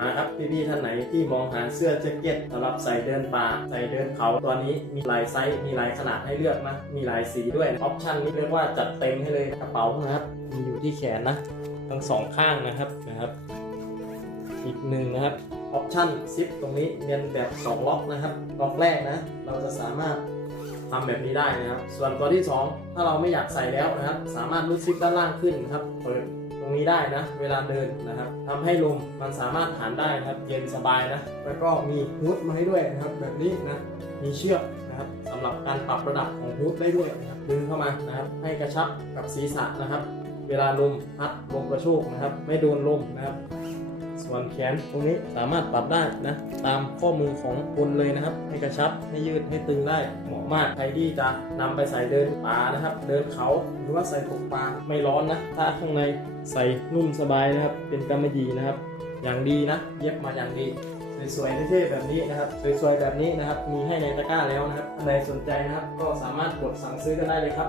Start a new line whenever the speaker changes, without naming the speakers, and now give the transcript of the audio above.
นะครับพี่ๆท่านไหนที่มองหาเสื้อแจ็คเก็ตสำหรับใส่เดินป่าใส่เดินเขาตัวนี้มีหลายไซส์มีหลายขนาดให้เลือกนะมีหลายสีด้วยออปชั่นนี้เรียกว่าจัดเต็มให้เลยกระเป๋านะครับมีอยู่ที่แขนนะทั้งสองข้างนะครับนะครับ อีกหนึ่งนะครับออปชั่นซิปตรงนี้เรียนแบบ2ล็อกนะครับล็อกแรกนะเราจะสามารถทำแบบนี้ได้นะครับ ส่วนตัวที่ 2 ถ้าเราไม่อยากใส่แล้วนะครับ สามารถรูดซิปด้านล่างขึ้นนะครับเปิด รงนี้ได้นะ เวลาเดินนะครับทำให้ลมมันสามารถผ่านได้นะครับ เย็นสบายนะ แล้วก็มีฮูดมาให้ด้วยนะครับ แบบนี้นะ มีเชือกนะครับสำหรับการปรับระดับของฮูดได้ด้วยนะครับดึงเข้ามานะครับ ให้กระชับกับศีรษะนะครับ เวลาลมพัดลมกระโชกนะครับ ไม่โดนลมนะครับ ส่วนแขนตรงนี้สามารถปรับได้นะ ตามข้อมือของคนเลยนะครับ ให้กระชับให้ยืดให้ตึงได้เหมาะมากใครที่จะนำไปใส่เดินป่านะครับ เดินเขาหรือว่าใส่ตกปลาไม่ร้อนนะ ถ้าข้างในใส่นุ่มสบายนะครับ เป็นกำมะหยี่นะครับ อย่างดีนะ เย็บมาอย่างดีสวยๆเท่ๆแบบนี้นะครับสวยๆแบบนี้นะครับ มีให้ในตะกร้าแล้วนะครับท่านใดสนใจนะครับ ก็สามารถกดสั่งซื้อกันได้เลยครับ